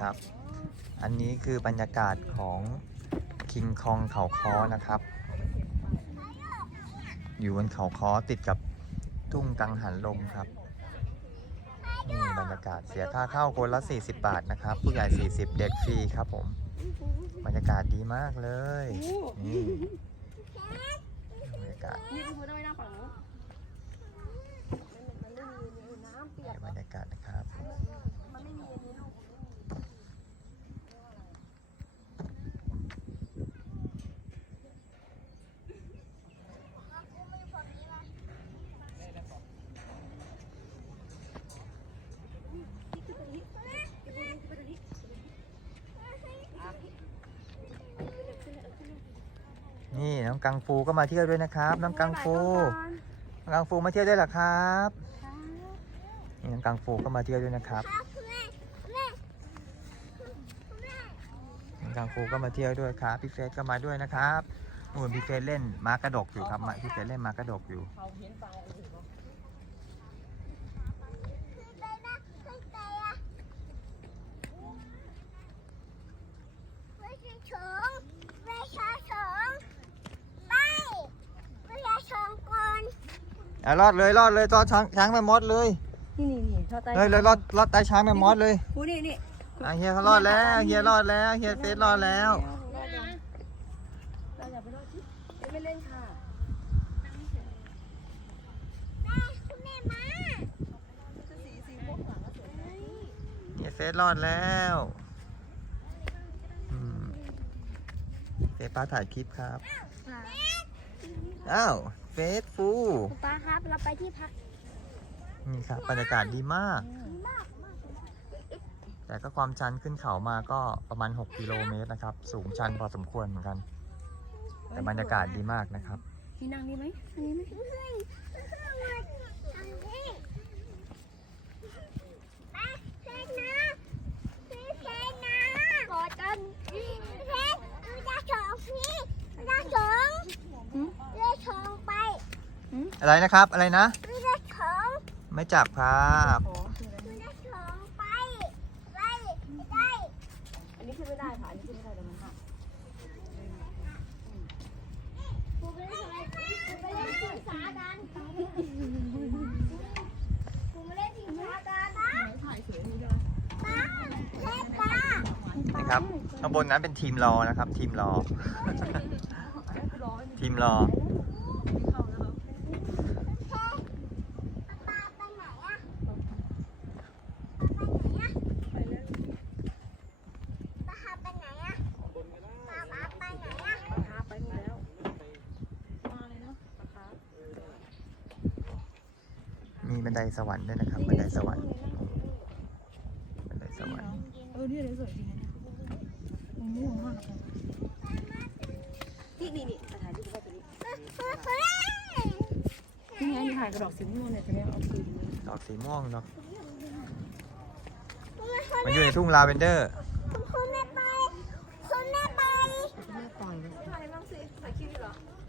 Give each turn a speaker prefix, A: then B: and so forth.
A: ครับ อันนี้คือบรรยากาศของคิงคองเขาค้อนะครับ อยู่บนเขาค้อติดกับทุ่งกังหันลมครับนี่บรรยากาศเสียค่าเข้าคนละ 40 บาทนะครับ ผู้ใหญ่ 40 เด็กฟรีครับผม บรรยากาศดีมากเลย นี่บรรยากาศ
B: นี่คือต้องไปนั่งฝั่งนู้นมันไม่มีน้ำเปียก
A: บรรยากาศนะครับ
B: มันไม่มีอันนี้ลูก
A: นี่น้องกังฟูก็มาเที่ยวด้วยนะครับ น้องกังฟูน้องกังฟูมาเที่ยวด้วยเหรอครับนี่น้องกังฟูก็มาเที่ยวด้วยนะครับน้องกังฟูก็มาเที่ยวด้วยครับพี่เฟสก็มาด้วยนะครับนู่นพี่เฟสเล่นม้ากระดกอยู่ครับมาพี่เฟสเล่นม้ากระดกอยู่
B: เขาเห็นปลาอะไรอยู่ปะ
C: ไม่ใช่ชงไม่ใช่ชงไปไม่ใช่ชงก่อน
A: อะรอดเลยรอดเลยตอนช้างช้างแม่มดเลย
B: นี่นี่นี่ทอดไต
A: เลยเลยรอดรอดใต้ช้างแม่มดเลย
B: กูนี่นี่
A: อะเฮียเขารอดแล้วเฮียรอดแล้วเฮียเฟสรอดแล้ว
B: เราอย่าไปรอดที่ไม่เล่นค่ะ
C: แม่คุณแม่มา
B: สีสีพวกหลังก็สวยนะ
A: เฮียเฟสรอดแล้วอืมเฟสป้าถ่ายคลิปครับอ้าว เฟสฟู
C: ป้าครับเราไปที่พัก
A: นี่ครับบรรยากาศดีมาก
C: มากมาก
A: แต่ก็ความชันขึ้นเขามาก็ประมาณ 6 กิโลเมตรนะครับ สูงชันพอสมควรเหมือนกัน แต่บรรยากาศดีมากนะครับ
B: พี่นั่งนี่ไหมอันนี้ไหม
C: เฮ้ยทำดิไปเพชรนะพี่เพชรนะกอดกันพี่เพชรเราจะชงพี่เราจะชงเราชงไป
A: อะไรนะครับอะไรนะ
C: เราจะชง
A: ไม่จับครับ
B: ขอคืออะไร
C: เราจะชงไปไปได้
B: อันนี้ขึ้นไม่ได้ค่ะอันนี้ขึ้นไม่ได้เดี๋ยวมันหัก
C: กูไม่ได้กูไม่ได้ศึกษากันกูไม่ได้ศึกษากันนะ
B: ถ่ายสวยนี่ใช่ไหม
C: ป้าเพชรป้า
A: นะครับข้างบนนั้นเป็นทีมรอนะครับ ทีมรอ
B: ร้อย
A: ทีมรอ
B: เข้าแล้ว
C: ป้าไปไหนอะ
B: ไปแล้ว
C: ป้าไปไหนอะป้าป้าไปไหนอะ
B: ปลาคาร์ฟไปนู่นแล้วมาเลยเนาะปลาคาร์ฟ
A: มีบันไดสวรรค์ด้วยนะครับ บันไดสวรรค์ บันไดสวรรค์
B: เออนี่เลยสวยจริงนะมันม่วงมากนี่นี่นี่ถ่ายรูปได้ตัวนี้นี่ไงนี่ถ่ายกระดอกสีม่วงเนี่ยตัวเนี้เอาคืน
A: ดอกสีม่วงดอกมันอยู่ในทุ่งลาเวนเดอร์